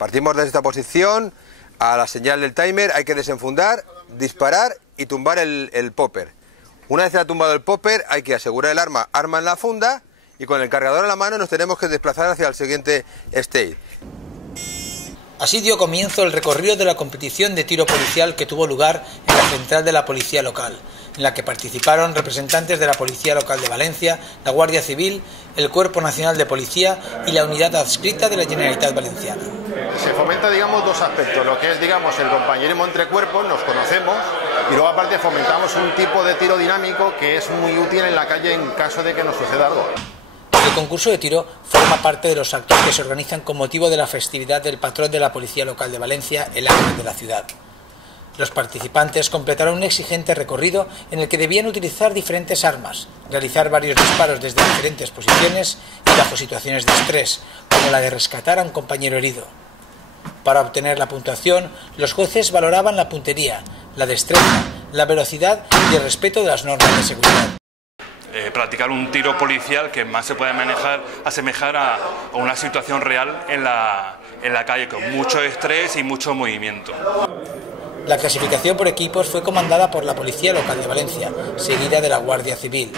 Partimos de esta posición, a la señal del timer hay que desenfundar, disparar y tumbar el popper. Una vez que ha tumbado el popper hay que asegurar el arma en la funda y con el cargador en la mano nos tenemos que desplazar hacia el siguiente stage. Así dio comienzo el recorrido de la competición de tiro policial que tuvo lugar en la central de la Policía Local, en la que participaron representantes de la Policía Local de Valencia, la Guardia Civil, el Cuerpo Nacional de Policía y la unidad adscrita de la Generalitat Valenciana. Se fomenta, digamos, dos aspectos, lo que es, digamos, el compañerismo entre cuerpos, nos conocemos, y luego aparte fomentamos un tipo de tiro dinámico que es muy útil en la calle en caso de que nos suceda algo. El concurso de tiro forma parte de los actos que se organizan con motivo de la festividad del patrón de la Policía Local de Valencia, el Ángel de la Ciudad. Los participantes completaron un exigente recorrido en el que debían utilizar diferentes armas, realizar varios disparos desde diferentes posiciones y bajo situaciones de estrés, como la de rescatar a un compañero herido. Para obtener la puntuación, los jueces valoraban la puntería, la destreza, la velocidad y el respeto de las normas de seguridad. Practicar un tiro policial que más se puede asemejar a una situación real en la calle, con mucho estrés y mucho movimiento. La clasificación por equipos fue comandada por la Policía Local de Valencia, seguida de la Guardia Civil.